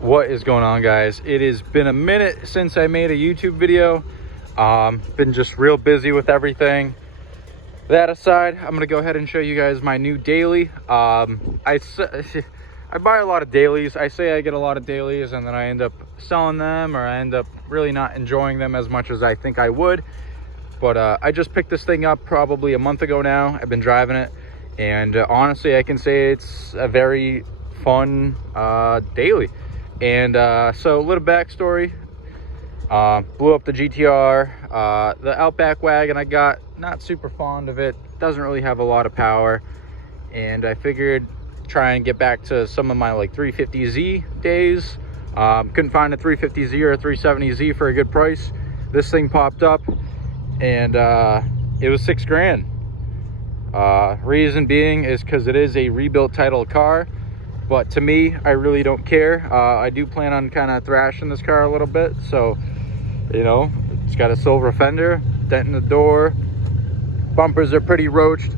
What is going on, guys? It has been a minute since I made a YouTube video. Been just real busy with everything. That aside, I'm gonna go ahead and show you guys my new daily. I buy a lot of dailies. I say I get a lot of dailies and then I end up selling them, or I end up really not enjoying them as much as I think I would. But I just picked this thing up probably a month ago now. I've been driving it, and honestly, I can say it's a very fun daily. And so a little backstory. Blew up the GTR. The Outback wagon I got, not super fond of it. Doesn't really have a lot of power. And I figured try and get back to some of my like 350Z days. Couldn't find a 350Z or a 370Z for a good price. This thing popped up, and it was $6 grand. Reason being is because it is a rebuilt title car, but to me, I really don't care. I do plan on kind of thrashing this car a little bit, so you know, it's got a silver fender, dent in the door, bumpers are pretty roached,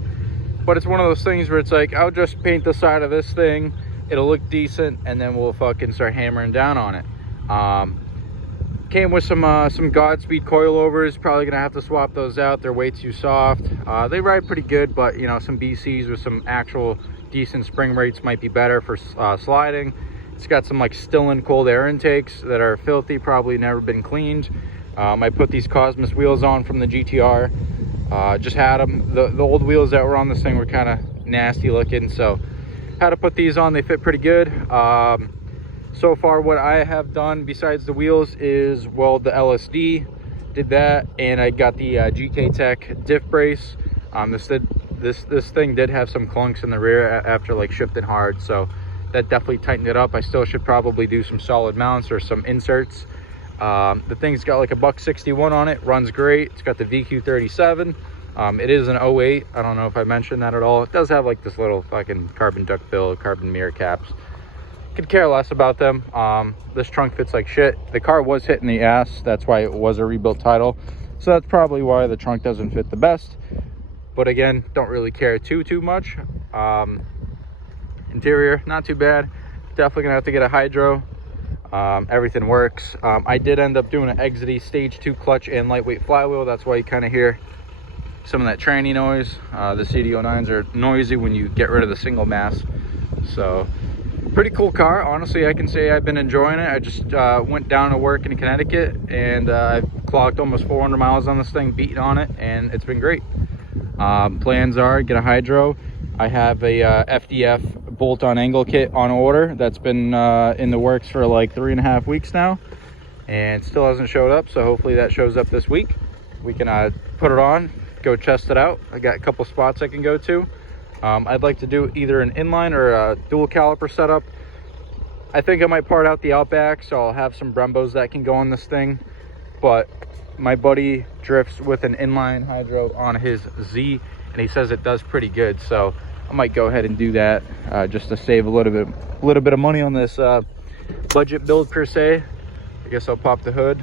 but it's one of those things where it's like, I'll just paint the side of this thing, it'll look decent, and then we'll fucking start hammering down on it. Came with some Godspeed coilovers. Probably gonna have to swap those out. They're way too soft. They ride pretty good, but you know, some BCs with some actual decent spring rates might be better for sliding. It's got some like Stillen cold air intakes that are filthy, probably never been cleaned. I put these Cosmos wheels on from the GTR. Just had them. The old wheels that were on this thing were kind of nasty looking, so had to put these on. They fit pretty good. So far, what I have done besides the wheels is weld the LSD, did that, and I got the GK Tech diff brace. This thing did have some clunks in the rear after like shifting hard, so that definitely tightened it up. I still should probably do some solid mounts or some inserts. The thing's got like a $161 on it, runs great. It's got the VQ37. It is an 08. I don't know if I mentioned that at all. It does have like this little fucking carbon duck bill, carbon mirror caps. Could care less about them. This trunk fits like shit. The car was hitting the ass, that's why it was a rebuilt title, so that's probably why the trunk doesn't fit the best. But again, don't really care too much. Interior, not too bad. Definitely gonna have to get a hydro. Everything works. I did end up doing an Exity stage 2 clutch and lightweight flywheel. That's why you kind of hear some of that tranny noise. The CD09s are noisy when you get rid of the single mass. So pretty cool car. Honestly, I can say I've been enjoying it. I just went down to work in Connecticut, and I've clocked almost 400 miles on this thing, beating on it, and it's been great. Plans are get a hydro. I have a FDF bolt-on angle kit on order that's been in the works for like 3.5 weeks now, and still hasn't showed up, so hopefully that shows up this week. We can put it on, go test it out. I got a couple spots I can go to. I'd like to do either an inline or a dual caliper setup. I think I might part out the Outback, so I'll have some Brembos that can go on this thing. But my buddy drifts with an inline hydro on his Z, and he says it does pretty good. So I might go ahead and do that just to save a little bit of money on this budget build per se. I guess I'll pop the hood.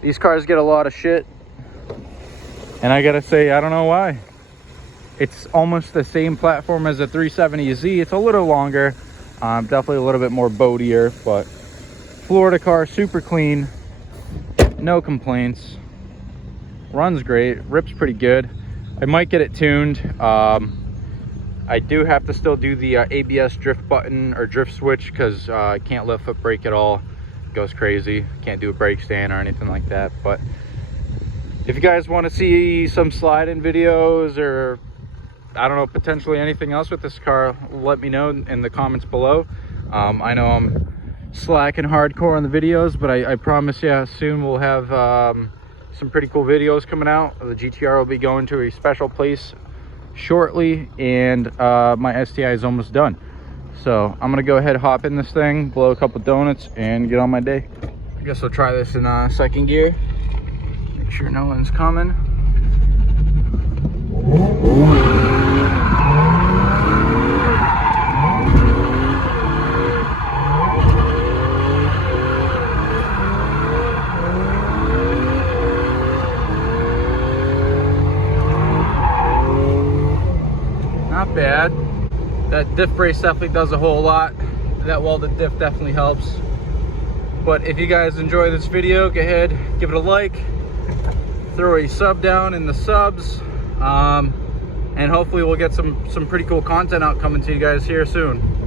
These cars get a lot of shit, and I gotta say, I don't know why. It's almost the same platform as a 370Z. It's a little longer, definitely a little bit more boatier, but Florida car, super clean, no complaints, runs great, rips pretty good. I might get it tuned. I do have to still do the ABS drift button or drift switch, because I can't lift foot brake at all. It goes crazy. Can't do a brake stand or anything like that. But if you guys want to see some slide-in videos, or I don't know, potentially anything else with this car, let me know in the comments below. I know I'm slacking hardcore on the videos, but I promise you soon we'll have some pretty cool videos coming out. The GTR will be going to a special place shortly, and my STI is almost done. So I'm gonna go ahead, hop in this thing, blow a couple donuts, and get on my day. I guess I'll try this in second gear. Make sure no one's coming. Not bad. That diff brace definitely does a whole lot. that welded diff definitely helps. But if you guys enjoy this video, go ahead, give it a like, throw a sub down in the subs, and hopefully we'll get some pretty cool content out coming to you guys here soon.